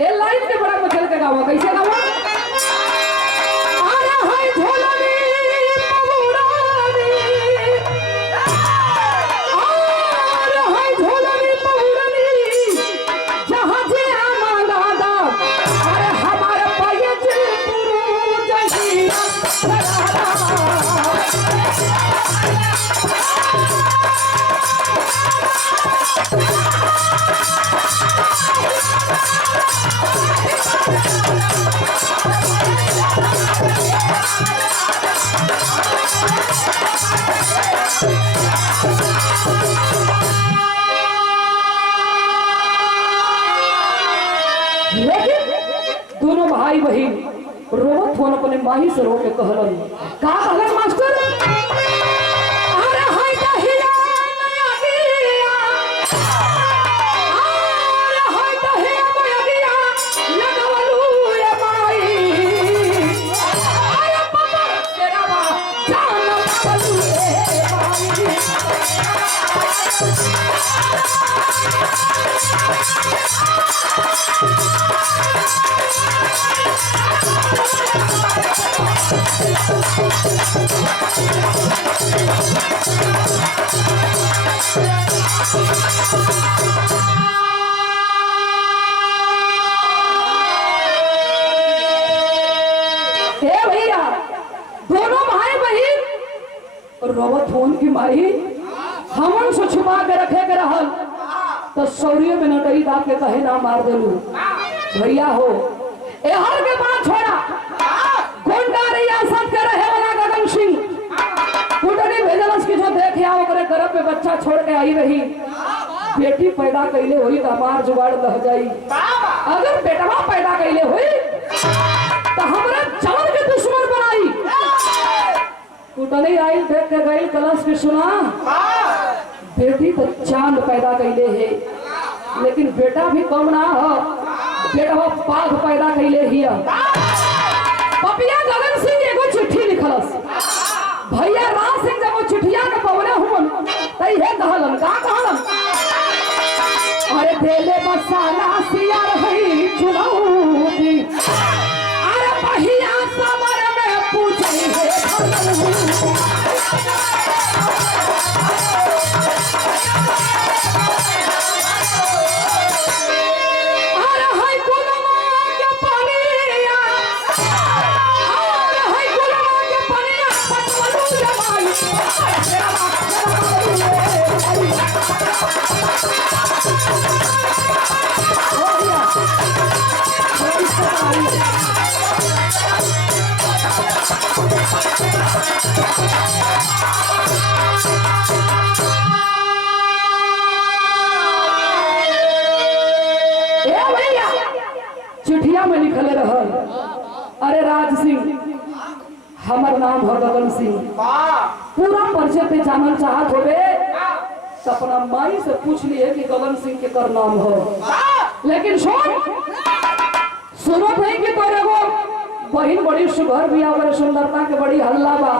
ए line के बड़ा मचल के गावा कैसे गावा आया है झोलनी पहुरानी आया है झोलनी पहुरानी जहां जे मांगा दा अरे हमारे पाये जे पुरु जहीरा दोनों भाई बहन रोवत होन अपने माही से रो के कहलन का कहलन मास्टर अरे हाय दहिया नया गिया अरे हाय दहिया नया गिया लगवलू ए माई अरे पापा तेरा बा जान लगवलू ए माई भैया दोनों भाई बहन रोवत होन की माही हमन से छुपा के रखे के रहल तो सौरिये में नटई दाब के कहे ना मार देलू भैया हो एहर के बात छोड़ा गोंडा रियासत के रहे वाला गगन सिंह कुटनी भेजलस की जो देख आओ करे गर्भ में बच्चा छोड़ के आई रही बेटी पैदा कैले हुई तो हमार जुगाड़ लह जाई अगर बेटवा पैदा कैले हुई तो हमरा जान के दुश्मन बनाई कुटनी आई देख के गई कलश की सुना बेटी तो चांद पैदा कैले है लेकिन बेटा भी कम ना हो बेटवा पाग पैदा कैले ही पपिया गगन सिंह एगो चिट्ठी लिखलस भैया राज सिंह जब वो चिट्ठिया के पवले हुन तई हे कहलन का कहलन अरे देले मसाला सिया रही चुनौती अरे पहिया समर में पूछे है चिट्ठिया में लिखले रहल अरे राज सिंह हमर नाम है गगन सिंह पूरा परिचय पे जानल चाहत होबे तो अपना माई से पूछ लिए कि गगन सिंह के कर नाम हो लेकिन सुनो भाई कि तोरे को बहन बड़ी सुघर भी आवरे सुंदरता के बड़ी हल्ला बा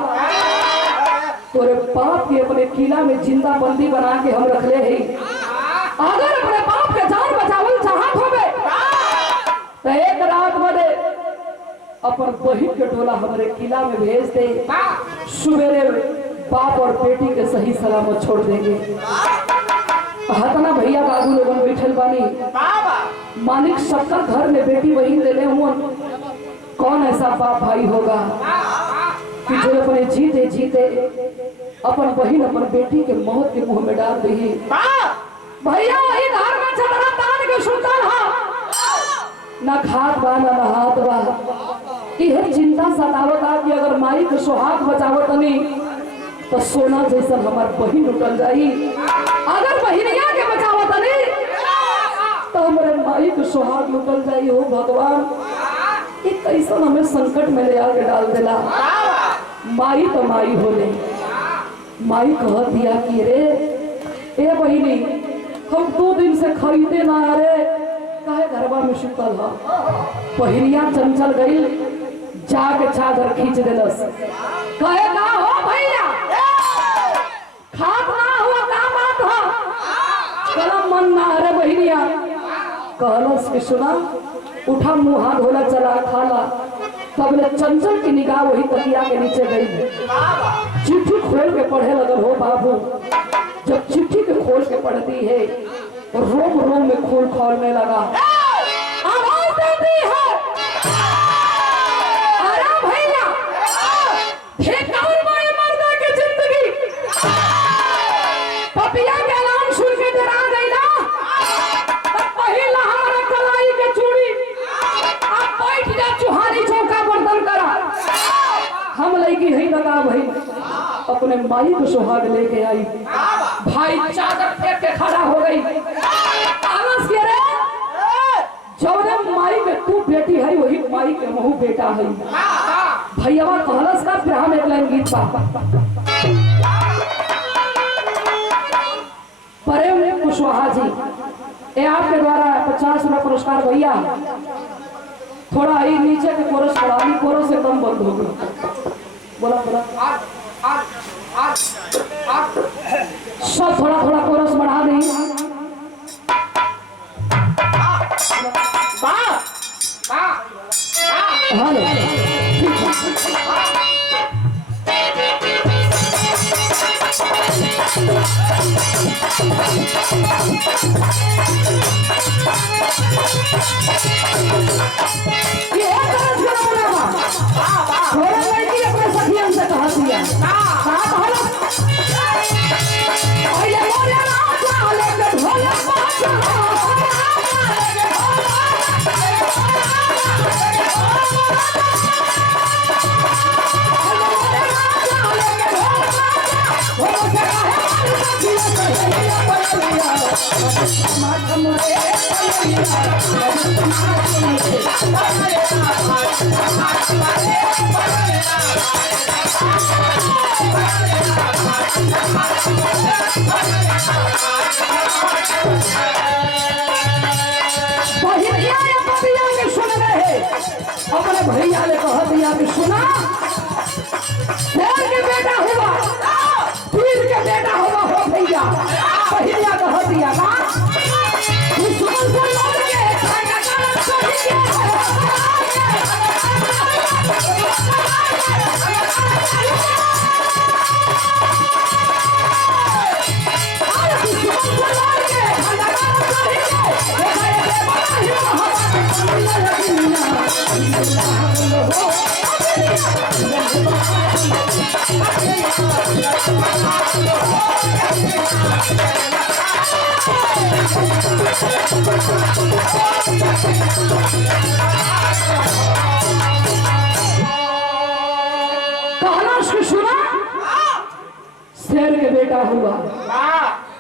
तोरे बाप के अपने किला में जिंदा बंदी बना के हम रखले है अगर अपने बाप के जान बचावल चाहत होबे तो एक रात बदे अपन बहन के टोला हमारे किला में भेज दे सुबेरे बाप और बेटी के सही सलामत छोड़ देंगे हतना भैया बाबू लोगन बैठल बानी मालिक सबका घर में बेटी बहन देले हुआ कौन ऐसा बाप भाई होगा कि जो अपने जीते जीते अपन बहन अपन बेटी के मौत के मुंह में डाल दी भैया वही घर में चढ़ा तान के सुल्तान हा ना खात बा ना नहात बा यह चिंता सतावता कि अगर माई के सुहाग बचावत नहीं तो सोना जैसा हमार बहन उठल जाई अगर बहनिया के बचावत नहीं तो हमारे माई के सुहाग लुटल जाई हो भगवान ये कैसा हमें संकट में ले आके डाल देला माई तो माई होले माई कह दिया कि रे ए बहिनी हम 2 दिन से खरीदे ना रे काहे घरवा में सुतल हा पहिरिया चंचल गई जाके चादर खींच देलस कहे का हो भैया खात ना हुआ का बात हो कलम मन ना रे बहिनिया कहलस कि सुना, उठा मुंह हाथ धोला चला खाला। तब ले चंचल की निगाह वही तकिया के नीचे गई। चिट्ठी खोल के पढ़े लगल हो बाबू। जब चिट्ठी के खोल के पढ़ती है तो रोम रोम में खून खोलने लगा। आवाज देती है, अरे भैया मर्दा की जिंदगी। पपिया के नाम सुन के डरा गई ना, तब पहिला हमारा कलाई के चूड़ी। अब बैठ जा चुहानी चौका बर्तन करा। हम लड़की है लगा भाई, अपने माई को सुहाग लेके आई। भाई चादर फेंक के खड़ा हो गई। आवाज के रे, जौने माई के तू बेटी है वही माई के महू बेटा है। भैया कहलस का फिर हम एक लाइन गीत बा। प्रेम कुशवाहा जी, ये आपके द्वारा 50 रुपया पुरस्कार। भैया थोड़ा ही नीचे के कोरस बढ़ा दी, कोरस एकदम बंद हो गई। बोला बोला सब थोड़ा थोड़ा कोरस बढ़ा दी। हेलो अपने भैया ने कह दिया कि सुना, शेर के बेटा हुआ, तीर के बेटा हुआ हो भैया। भैया कह दिया ना सुना, शेर के बेटा हुआ।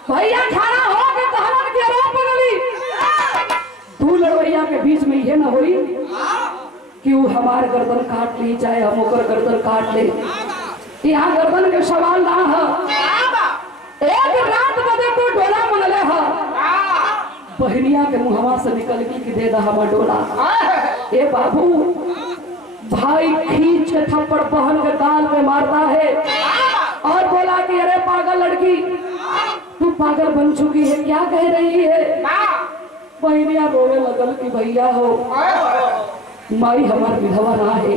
भैया खड़ा हो के कहलन के रो पगली, तू लड़वैया के बीच में ये ना हुई कि वो हमारे गर्दन काट ली चाहे हम ओकर गर्दन काट ले। यहाँ गर्दन के सवाल ना है। एक रात बदे तो डोला मंगले है, बहनिया के मुहवा से निकल गई कि दे दा हमारा डोला। ए बाबू, भाई खींच के थप्पड़ बहन के गाल में मारता है और बोला कि अरे पागल लड़की, तू पागल बन चुकी है, क्या कह रही है। बहनिया रोने लगल कि भैया हो, माई हमार विधवा ना है,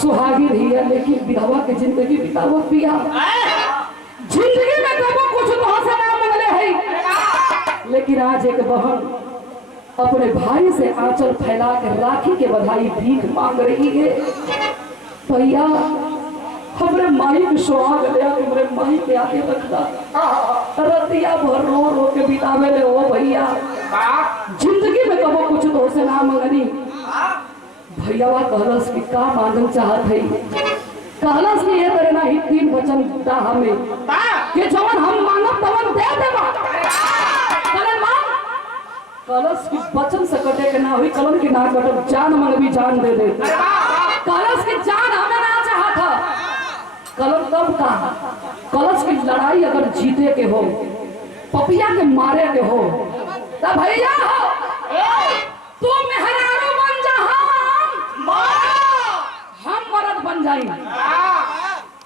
सुहागी भी है, लेकिन विधवा की जिंदगी बितावो पिया। जिंदगी में कबो कुछ तो से ना मंगले है, लेकिन आज एक बहन अपने भाई से आंचल फैला के राखी के बधाई भीख मांग रही है। भैया हमरे माई के सुहाग ले, हमरे माई के आगे रखता, रतिया भर रो रो के बितावे ले। ओ भैया, जिंदगी में कबो कुछ तो से ना मंगनी। भैया कहलस कि का मांगन चाहत है। कहलस कि ये तेरे ना ही 3 वचन दा हमें कि जवन हम मांगब तवन दे देबा। कलश की वचन से कटे के ना हुई, कलम की ना कटब, जान मंगबी जान दे दे। कलश की जान हमें ना चाहा था। कलम तब का, कलश की लड़ाई अगर जीते के हो, पपिया के मारे के हो, तब भैया हो तू मेहरारू बन जा, हम मर्द बन जाई।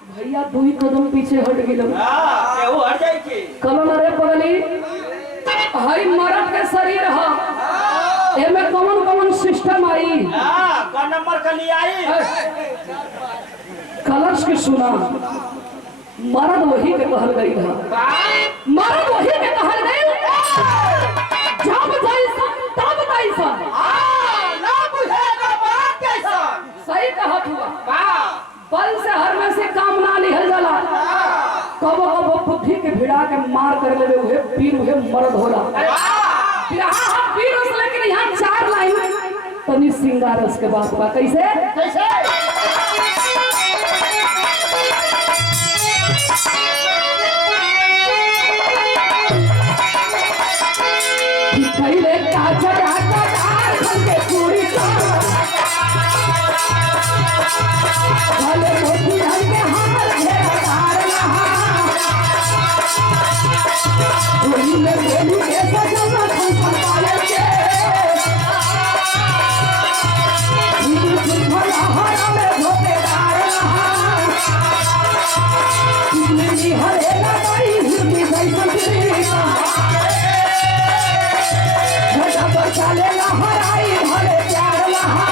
भैया 2 कदम पीछे हट गई। कलम अरे पगली, हई मर्द के शरीर है, कौन कौन सिस्टम आई का नंबर का लिए आई कलश के सुना मर्द वही के कहल गई था मर्द वही के कहल गई जब जैसन तब तैसन ना बुझेगा बात कैसा सही कहत हुआ बल से हर में से काम ना लिहल जाला कबो कबो बुद्धि के भिड़ा के मार कर लेवे उहे पीर उहे मर्द होला पीर उस लेकिन यहाँ 4 लाइन तनी सिंगारस के बात बा कैसे कैसे कैले काजर आकार के पूरी भले मोती हल्के हार है हार चोरी में बोली ऐसा जमा संभाले के भला हरा में धोखेदार नहीं हरे लगाई हिंदी जैसा चले ना हराई भले प्यार लहा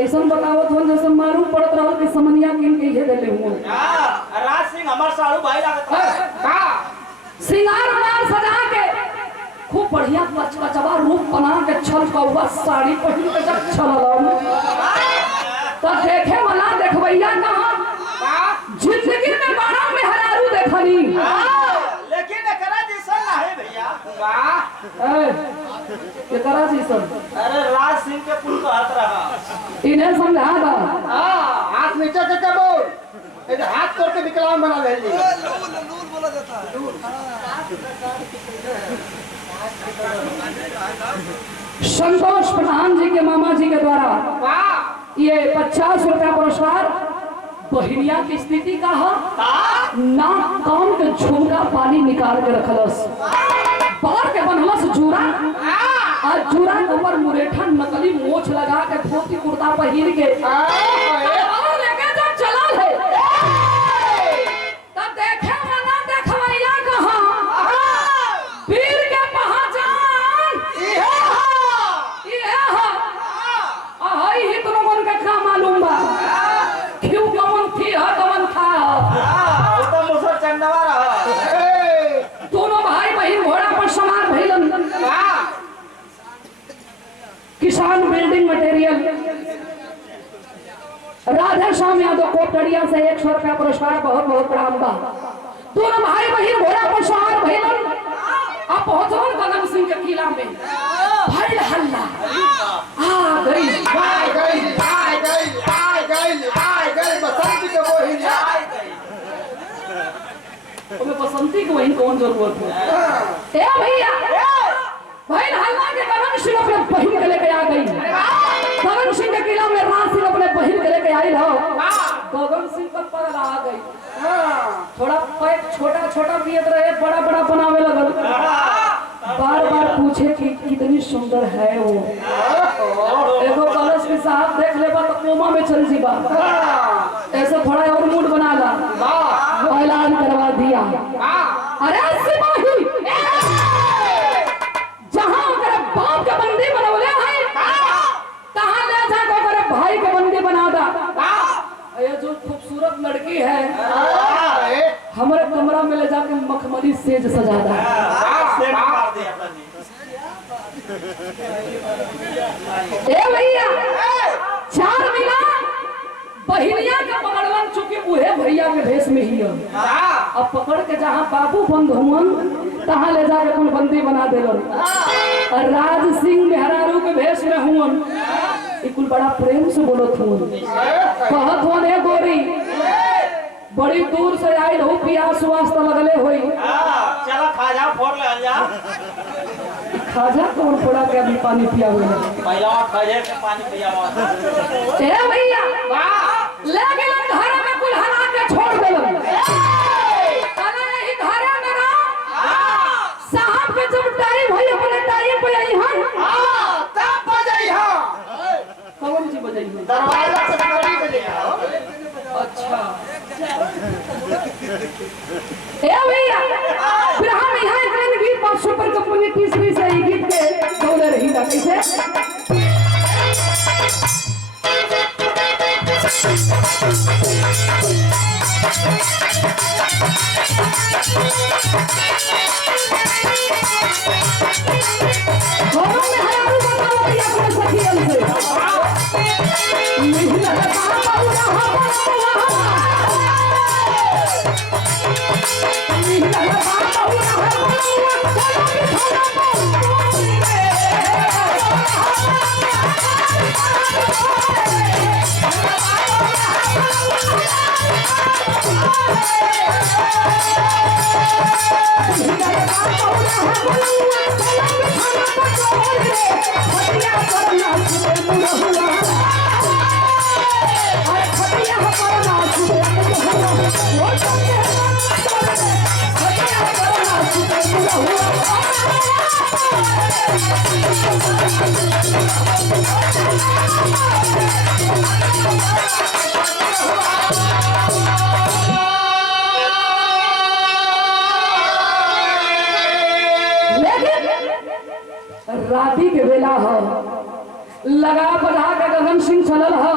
ऐसा बतावत हो जैसे मालूम पड़त रहा कि समनिया किन के ये देले हुआ राज सिंह हमार साड़ू भाई लागत का सिंगार वार सजा के खूब बढ़िया कचकचवा रूप बना के छल कौवा साड़ी पहन के जब चलल तो देखे वाला देखबैया कहां जिंदगी में बड़ा मेहरारू देखनी लेकिन एकरा जैसा ना है भैया एकरा जैसा अरे राज सिंह के पुल को हाथ रहा इन्हें समझा दा हाथ नीचे करके बोल इधर हाथ तोड़ के विकलांग बना दे नूर बोला जाता संतोष प्रधान जी के मामा जी के द्वारा ये 50 रुपया पुरस्कार बहिनिया की स्थिति का है ना कान के झुमका पानी निकाल के रखलस बार के बनलस जूरा और जूरा के ऊपर मुरेठा नकली मोछ लगा के धोती कुर्ता पहिर के लेके जब चला है तब देखे ना देखवैया कहां वीर के पहचान ये हाय ही तो लोगन के का मालूम बा क्यों कमन थी है कमन था वो तो मुसर चंडवा रहा दोनों भाई बहन घोड़ा पर सवार भइलन किसान बिल्डिंग मटेरियल राधे श्याम यादव कोटड़िया से 100 रुपया पुरस्कार बहुत बहुत प्रणाम बा दोनों भाई बहन घोड़ा पर सवार भइलन अब पहुंचल कदम सिंह के किला में भइल हल्ला आ गई बसंती को वही कौन जरूरत है ए भैया भाई हल्ला के करण सिंह अपने बहन के लेके आ गई करण सिंह के किला में राज सिंह अपने बहन के लेके आई हो गगन सिंह का पगल आ गई थोड़ा पैक छोटा छोटा पियत रहे बड़ा बड़ा बनावे लगल बार बार पूछे कि कितनी सुंदर है वो एगो कलश के साथ देख लेबा तो कोमा में चल जीबा ऐसे थोड़ा और मूड बना ला ऐलान करवा दिया अरे सिपाही जहां ओकरे बाप के बंदी बनवले है तहां ले जा के ओकरे भाई के बंदी बना दा ये जो खूबसूरत लड़की है हमारे कमरा में ले जाके मखमली सेज सजा दा ए भैया 4 महीना बहिनिया के पकड़वन चुके उहे भैया के भेष में ही अब पकड़ के जहां बाबू बंद हुवन तहां ले जाके अपन बंदी बना देलन राज सिंह मेहरारू के भेष में हुन कुल बड़ा प्रेम से बोलत हुन कहत हुन हे गोरी बड़ी दूर से आइल हो प्यास वास्ता लगले होई चलो खाजा फोड़ ले जा खाजा कौन फोड़ा के अभी पानी पिया हुआ पहला खाजे के पानी पिया हुआ ए भैया ले गेलन घर में कुल हला के छोड़ देलन अरे यही घर में ना साहब के जब टाइम होई अपने टाइम पे आई हन तब बजाई हां कौन सी बजाई है दरवाजा से कड़ी बजे अच्छा ए भैया फिर हम यहाँ एक गीत बात सुपर कंपनी तीसरी से ये गीत के गौले रही था कैसे दोनों में हरारू बताओ भैया अपने सखियन से नहीं लगा बाबूरा नहीं लगा बाबूरा राती के बेला हो लगा बढ़ा के गगन सिंह चलल हो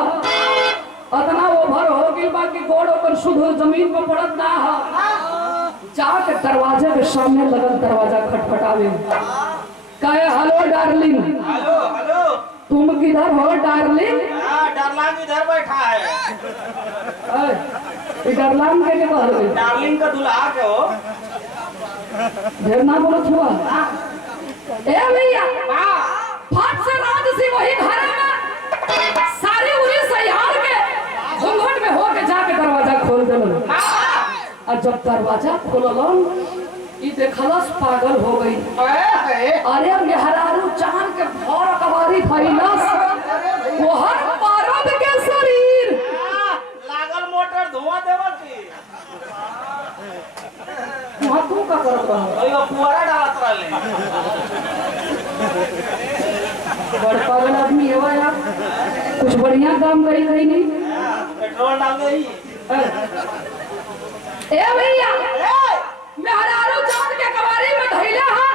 अतना ओभर हो गई बाकी गोड़ ओकर शुद्ध जमीन पर पड़त ना हो जाके दरवाजे के सामने लगल दरवाजा खटखटावे कहे हेलो डार्लिंग हेलो हेलो तुम किधर हो डार्लिंग डार्लिंग इधर बैठा है डार्लिंग के कहल गई डार्लिंग का दुल्हा के हो ढेर ना बोलत हुआ ए भैया फाट से राज सिंह वही घर में सारी उरी सयार के घूंघट में हो के जाके दरवाजा खोल देलन और जब दरवाजा खोललन ई देखलस पागल हो गई अरे मेहरारू चांद के भौर कवारी फैलस ओहर मर्द के शरीर लागल मोटर धुआं देवल की वहां तू का करत रहा ओयो पुआरा डालत रहले बड़ पागल आदमी है वो यार कुछ बढ़िया काम करी नहीं नहीं पेट्रोल डाल दे ही ए भैया मेहरारू चांद के कवारी में धइले हा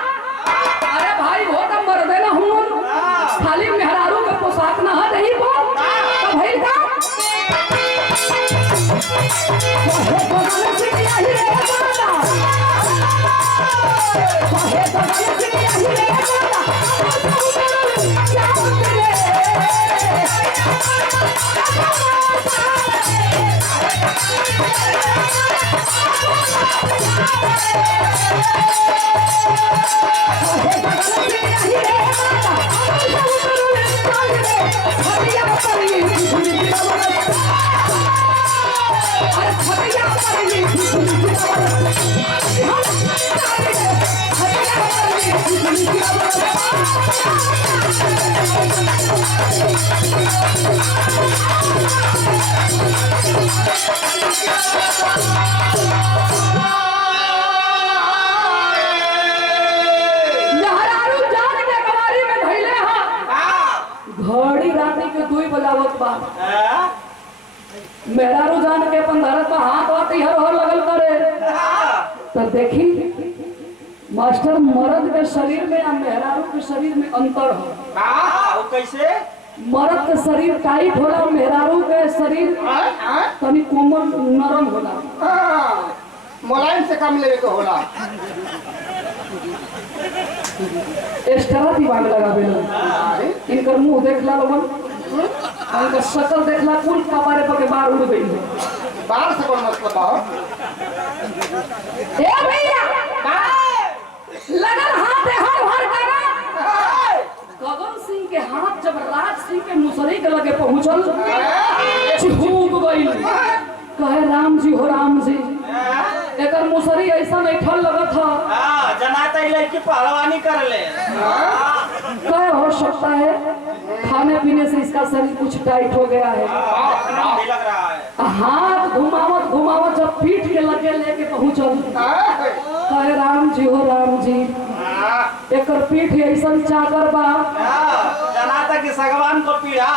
अरे भाई वो तो मर्दे ना हूं खाली मेहरारू के पोशाक ना है नहीं वो तो भाई का काहे बगल से किया ही रे दादा काहे बगल से किया ही रे दादा क्या बोले घड़ी राती के 2 बजावत बा मेहरारू जान के अपन धरत पर हाथ वाती हर हर लगल करे तो देखी मास्टर मर्द के शरीर में और मेहरारू के शरीर में अंतर हो वो कैसे मर्द के शरीर टाइट होला मेहरारू के शरीर तनी कोमल नरम होला मुलायम से कम लेवे के होला एक्स्ट्रा दिमाग लगावे इनकर मुंह देखला लोगन इनकर शक्ल देखला कुल कपारे पर के बाहर उड़ गई बाहर से कौन मतलब बा ए भैया लगन हाथ हर हर करा के हाथ जब राज सिंह के मुसरी के लगे पहुंचल चिहूक गई कहे राम जी हो राम जी एकर मुसरी ऐसा ऐठल लगत था जनाता ही लड़की पहलवानी कर ले कहे हो सकता है खाने पीने से इसका शरीर कुछ टाइट हो गया है भी लग रहा है हाथ घुमावत घुमावत जब पीठ के लगे लेके पहुंचल कहे राम जी हो राम जी एकर पीठ ऐसा चाकर बा जनाता कि सगवान को पीड़ा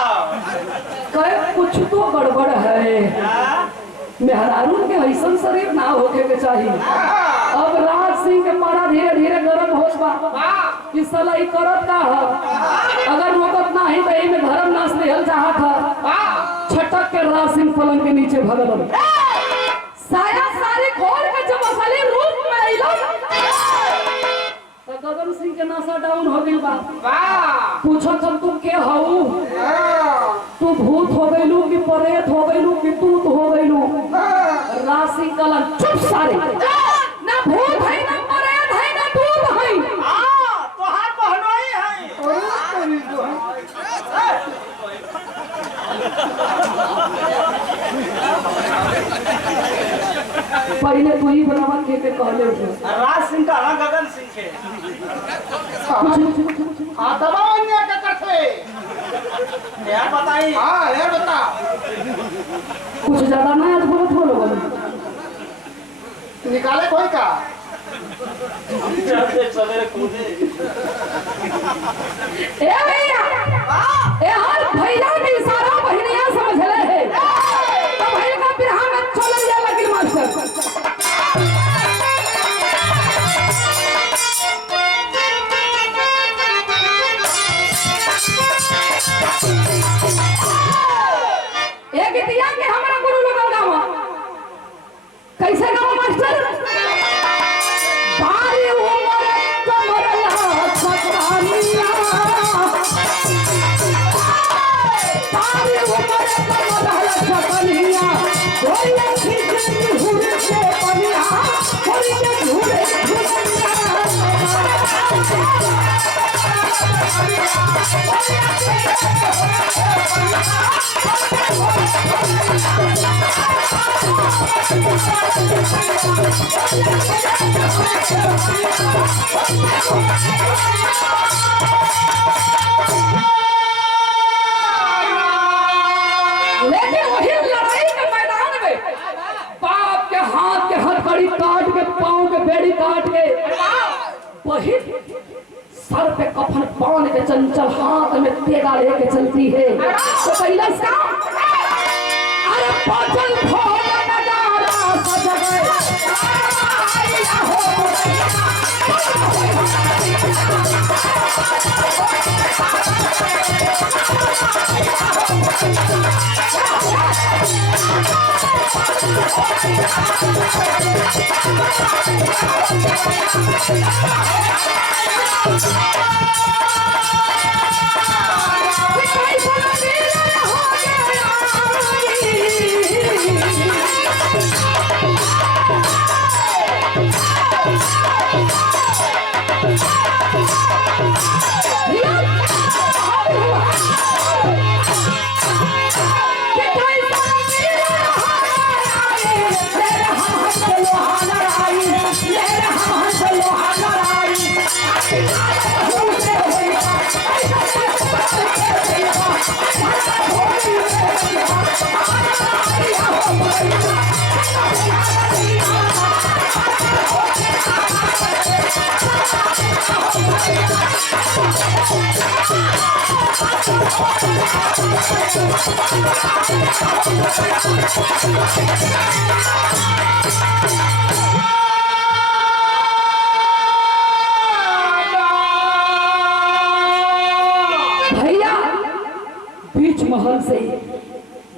कहे कुछ तो गड़बड़ है मेहरारू के ऐसा शरीर ना होके के चाहिए अब राज सिंह के पारा धीरे धीरे गरम होत बा कि साला ई करत का है अगर रोकत ना ही तो में धर्म नाश लिहल चाहत है छटक के राज सिंह पलंग के नीचे भगल साया सारी खोल के जब असली रूप में आइलो तो गगन सिंह के नशा डाउन हो गइल बा पूछो तब तू के हऊ तू भूत हो गइलू कि प्रेत हो गइलू कि तूत हो गइलू राशि कलन चुप सारे ना भूत है ना प्रेत है ना तूत है तो हाथ बहनोई है पहले तू ही बनावा के कहले राज सिंह का ना गगन सिंह के दबा अन्य क्या करते यार बताइए हाँ यार बता कुछ ज्यादा ना याद बोलो निकाले कोई का सवेरे कूदे ए भैया ए हर भैया के इशारा बहनिया समझ ले है तो भैया का बिरहा में चल जा लगी मास्टर एक दिया के हमारा गुरु लोग गावा कैसे गावा मास्टर बारी उमर कमरला सकरानिया बारी उमर कमरला सकरानिया कोई खींचे झूले से पनिया कोई के झूले लेकिन वही लड़ाई के मैदान में बाप के हाथ के हथकड़ी काट के पांव के बेड़ी काट के वही सर पे कफन बांध के चंचल हाथ में तेगा लेके चलती है तो पहला इसका अरे पाचल भोला नजारा सज गए भैया बीच महल से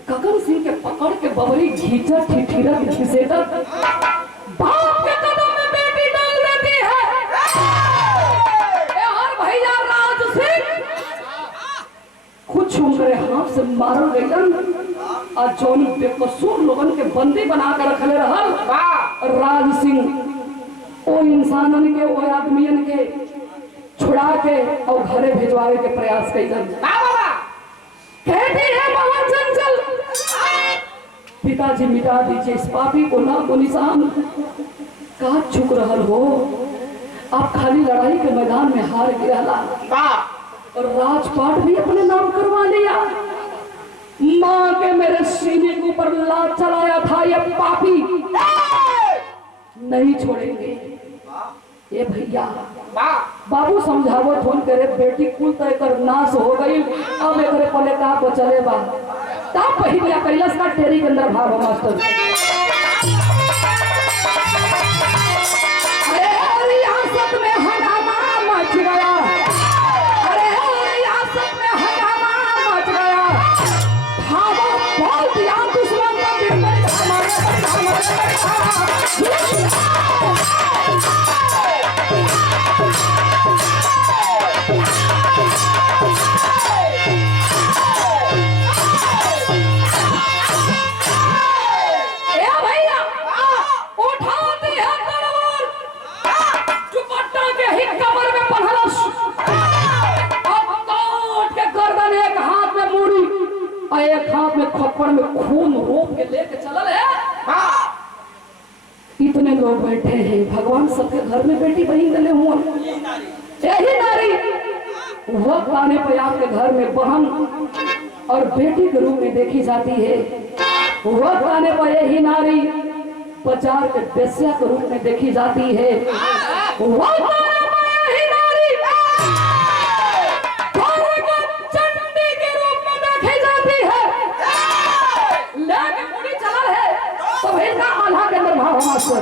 गगन सिंह के पकड़ के बबरी घींचत ठिठिरत घिसेटत बाप के कदम में बेटी डाल देती है और भैया राज सिंह कुछ उम्र हाथ से मारल गईलन और जौन बेकसूर लोगन के बंदी बना कर रखले रहल राज सिंह ओ इंसानन के ओ आदमियन के छुड़ा के और घरे भिजवावे के प्रयास कैलन। कहती है बाबा चंचल, पिताजी मिटा दीजिए इस पापी को, नाम को निशान। का चुक रहल हो, आप खाली लड़ाई के मैदान में हार गिरला और राजपाट भी अपने नाम करवा लिया। माँ के मेरे सीने के ऊपर लात चलाया था ये पापी, नहीं छोड़ेंगे। ये भैया बाबू समझावत फोन करे, बेटी कुल तो एकर नाश हो गई, अब एकरे पले का बचले बा। ता पहिलिया कैलाश का टेरी के अंदर भाव मास्टर। अरे रियासत में हंगामा मच गया, अरे रियासत में हंगामा मच गया, भावो बोल दिया दुश्मन को दिल में में खून रोक के लेके चलल है। इतने लोग बैठे हैं, भगवान सबके घर में बेटी बहन गले हुआ, यही नारी वक्त आने पर आपके घर में बहन और बेटी के रूप में देखी जाती है। वक्त आने पर यही नारी बाजार के बेस्या के रूप में देखी जाती है। वक्त आने पर यही नारी चंडी के रूप में देखी जाती है। लेके पूरी चला है तो इनका आल्हा के अंदर भाव मास्टर।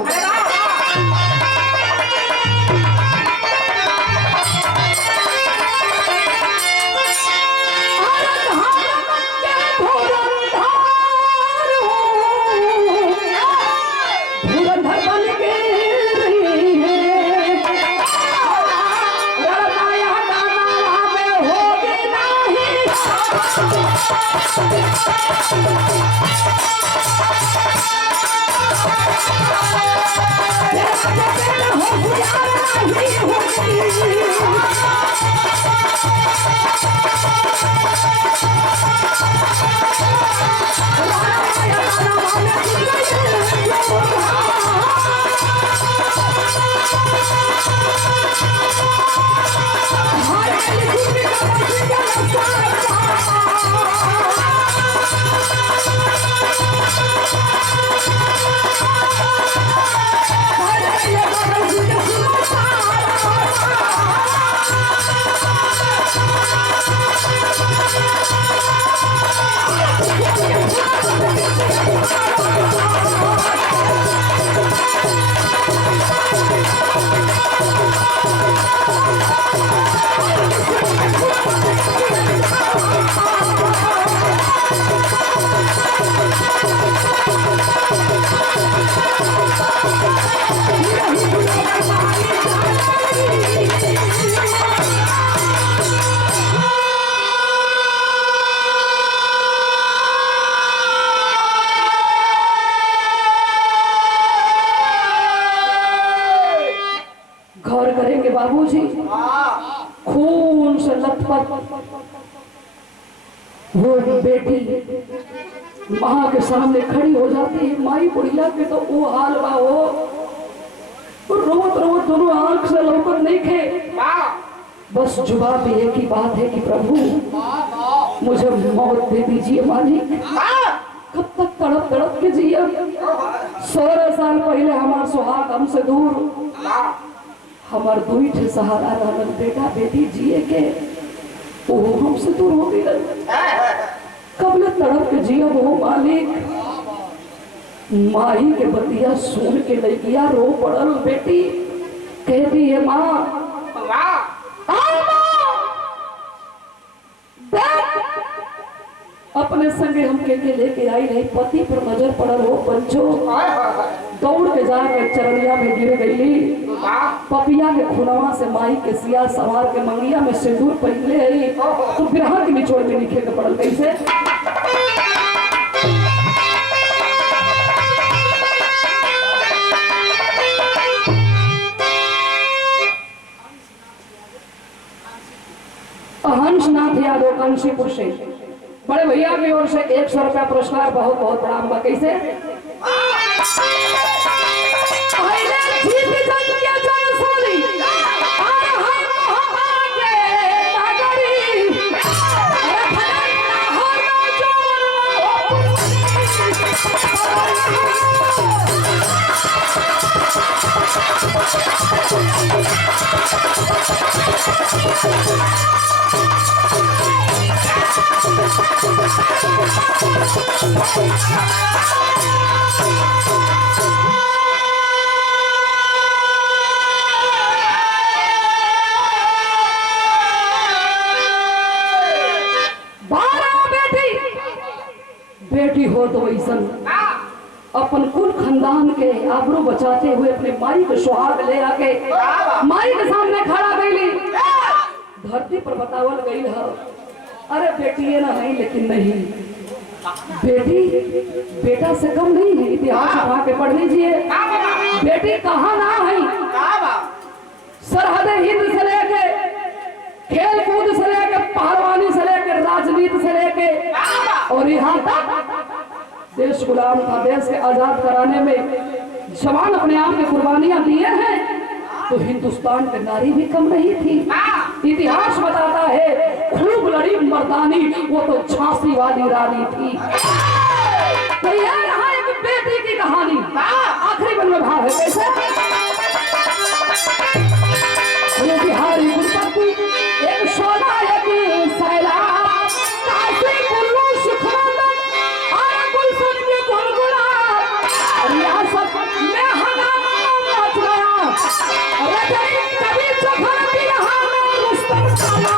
बाबूजी खून से लथपथ वो बेटी माँ के सामने खड़ी हो जाती है। माई बुढ़िया के तो वो हाल बा, वो रोवत रोवत दोनों आंख से लौकर नहीं खे। बस जवाब एक ही बात है कि प्रभु मुझे मौत दे दीजिए मालिक। कब तक तड़प तड़प के जिया? 16 साल पहले हमार सुहाग हमसे दूर, हमार दुई ठे सहारा रहल बेटा बेटी जिए के, वो हमसे दूर हो गई। कब ले तड़प के जिया वो मालिक। माही के बतिया सुन के लगिया रो पड़ल। बेटी कहती है माँ अपने संगे हम के लेके आई नहीं। पति पर नजर पड़ल हो पंचो, दौड़ के जाकर चरनिया में गिर गई। पपिया के खुनवा से माई के सिया सवार के मंगिया में सिंदूर पहले आई तो बिरहा के निचोड़ में लिखे के पड़ल। कैसे? मुंशीपुर से बड़े भैया की ओर से 100 रुपया पुरस्कार बहुत बहुत प्रणाम बा। कैसे पहले जीत जंग के जनसाली, और हम मोहब्बत के नागरी, अरे भला हो ना जोर बेटी हो तो वैसन अपन कुल खानदान के आबरू बचाते हुए अपने माई के सुहाग ले आके माई के सामने खड़ा गईली। धरती पर बतावल गई है, अरे बेटी ना है लेकिन नहीं, बेटी बेटा से कम नहीं है। इतिहास उठा के पढ़ लीजिए, बेटी कहाँ ना है। सरहद हिंद से लेके खेल कूद से लेके पहलवानी से लेके राजनीति से लेके और यहाँ तक देश गुलाम था, देश के आजाद कराने में जवान अपने आप की कुर्बानियां दिए हैं, तो हिंदुस्तान की नारी भी कम नहीं थी। इतिहास बताता है खूब लड़ी मर्दानी, वो तो झांसी वाली रानी थी। तो ये यहाँ एक बेटी की कहानी आखिरी बन में भाव है। कैसे बिहारी गुरपति एक सोना एक सैला काशी कुल्लू सुखनंदन और गुलशन के गुलगुला रियासत में हंगामा मच गया। रजनी कभी चौधर की यहाँ में रुस्तम साला